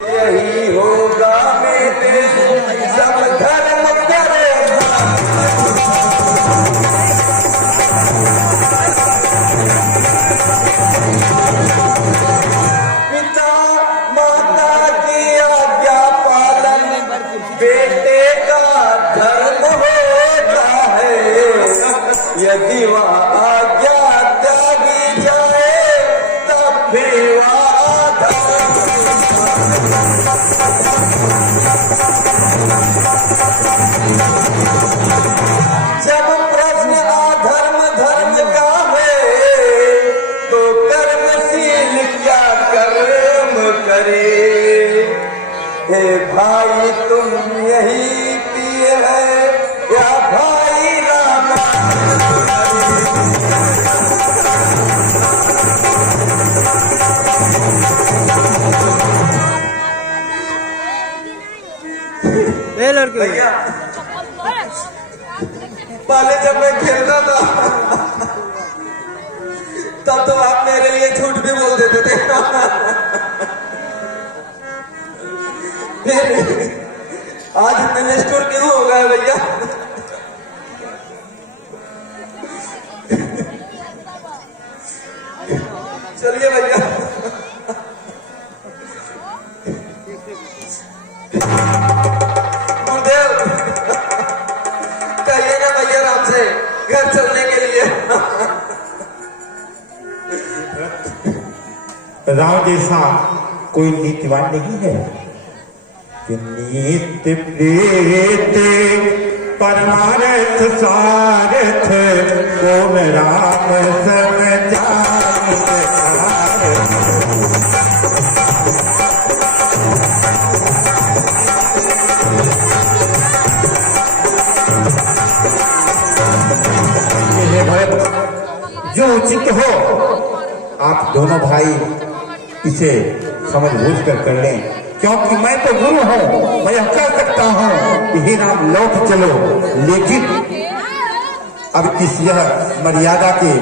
यही होगा मेरे सब धर्म करे पिता माता की आज्ञा पालन बेटे का धर्म होता है। यदि वह आज्ञा त्यागी जाए तब भी वह जब प्रश्न अधर्म धर्म का है तो कर्मशील क्या कर्म करे। हे भाई तुम यही पिए है या भाई राम लड़के भैया पहले जब मैं खेलता था तब तो आप मेरे लिए झूठ भी बोल देते थे। फिर आज इतने निष्ठुर क्यों हो गए भैया? चलिए भैया गुरुदेव कहिए ना भैया राम से घर चलने के लिए। राम जैसा कोई नीतिवान नहीं है कि नीति प्रीत परमार्थ सारथ को राम सब जो उचित हो आप दोनों भाई इसे समझ बूझ कर लें, क्योंकि मैं तो गुरु हूँ, मैं यह कह सकता हूँ कि हे राम लौट चलो, लेकिन अब इस यह मर्यादा के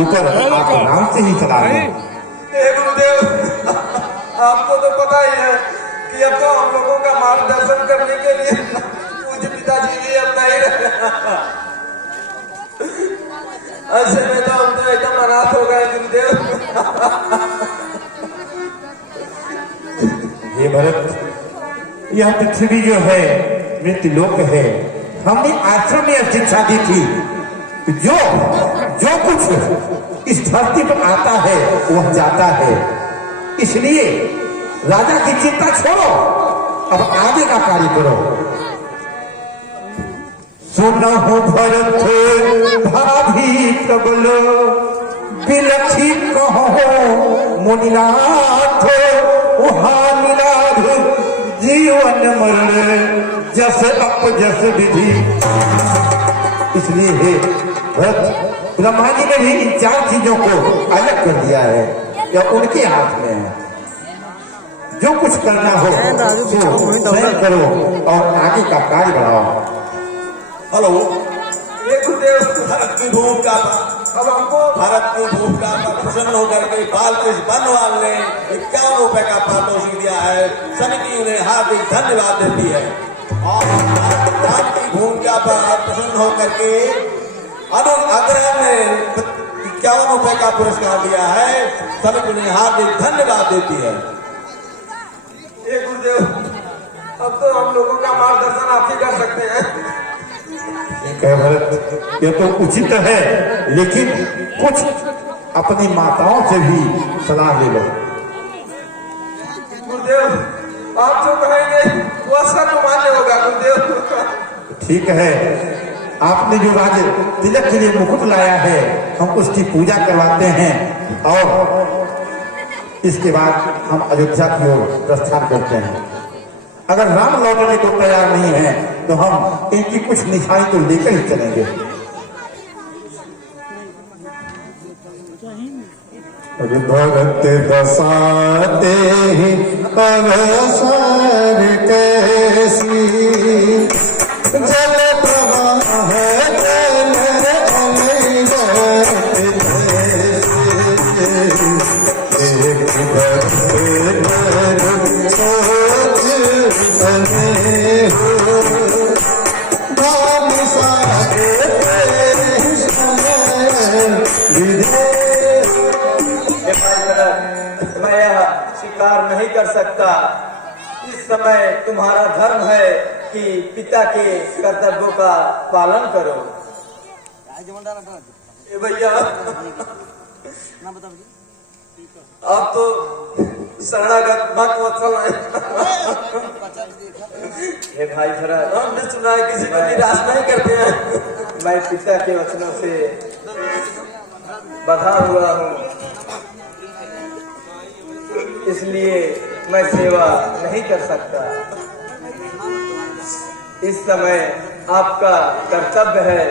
ऊपर आप राम से ही चला लें। गुरुदेव आपको तो पता ही है कि अब तो हम लोगों का मार्गदर्शन करने के लिए पूज्य पिताजी भी अब नहीं रहे। ऐसे में तो हम तो एकदम अनाथ हो गए गुरुदेव। हे भरत, यह पृथ्वी जो है मृत्यु लोक है। हमने आश्रम में शिक्षा दी थी, जो जो कुछ इस धरती पर आता है वह जाता है। इसलिए राजा की चिंता छोड़ो, अब आगे का कार्य करो। सुनहु भरत भाभी प्रबल बिलखी कहो मुनिनाथ, वहाँ मिलाद जीवन मरण जस अप जस विधि। इसलिए हे भरत, ब्रह्मा जी ने भी इन चार चीजों को अलग कर दिया है, या उनके हाथ में है। जो कुछ करना हो तो स्वयं करो और आगे का कार्य बढ़ाओ। हेलो, ये गुरुदेव भारत की भूमिका अब हमको भारत की भूमिका पर प्रसन्न होकर के बालकृष्ण बनवाल ने 51 रुपए का पारितोषिक दिया है। समिति उन्हें हार्दिक धन्यवाद देती है और भारत की भूमिका पर प्रसन्न होकर के अनुग्रह ने 51 रुपए का पुरस्कार दिया है। समिति उन्हें हार्दिक धन्यवाद देती है। ये गुरुदेव अब तो हम लोगों का मार्गदर्शन आप ही कर सकते हैं। भरत, यह तो उचित है, लेकिन कुछ अपनी माताओं से भी सलाह ले लो। गुरुदेव आप जो कहेंगे वह सब मान्य होगा गुरुदेव। ठीक है, आपने जो राज तिलक के लिए मुकुट लाया है हम उसकी पूजा करवाते हैं और इसके बाद हम अयोध्या की ओर प्रस्थान करते हैं। अगर राम लौटने को तैयार नहीं है तो हम इनकी कुछ निशानी तो लेकर ही चलेंगे। भरत बसाते अवसर कैसी जल प्रवाह एक बने हो भाव सारे समय विधे। हे भाई भरत, मैं यह स्वीकार नहीं कर सकता। इस समय तुम्हारा धर्म है कि पिता के कर्तव्यों का पालन करो। ए भैया, आप तो शरणागत भक्त वत्सल हैं। हे भाई भरत, हमने सुना है किसी को निराश नहीं करते हैं। मैं पिता के वचनों से बंधा हुआ हूँ, इसलिए मैं सेवा नहीं कर सकता। इस समय आपका कर्तव्य है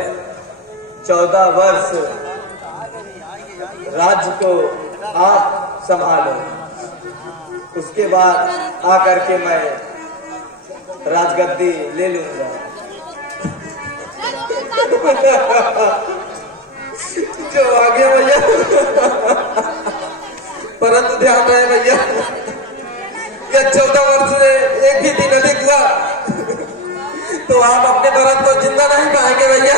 14 वर्ष राज्य को आप संभालो, उसके बाद आकर के मैं राजगद्दी ले लूंगा। जो आगे भैया, परंतु ध्यान रहे भैया कि 14 वर्ष से एक भी दिन अधिक हुआ तो आप अपने भरत को जिंदा नहीं पाएंगे भैया।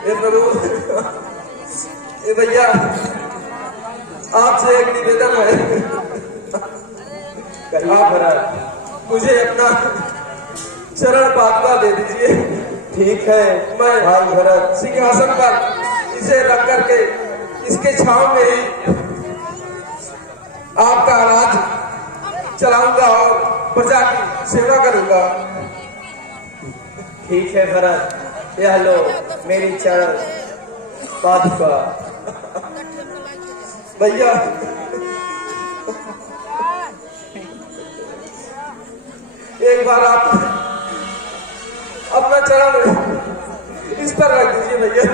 ए प्रभु, ए भैया, आपसे एक निवेदन है। आप मुझे अपना चरण पादुका दे दीजिए। ठीक है, मैं भाई भरत सिंहासन पर इसे रख करके इसके छांव में ही आपका राज चलाऊंगा और प्रजा की सेवा करूंगा। ठीक है भरत, यह लो मेरी चरण पादुका। भैया, एक बार आप अपना चरण इस पर रख दीजिए भैया।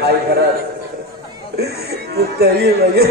भाई भरत, चाहिए भैया।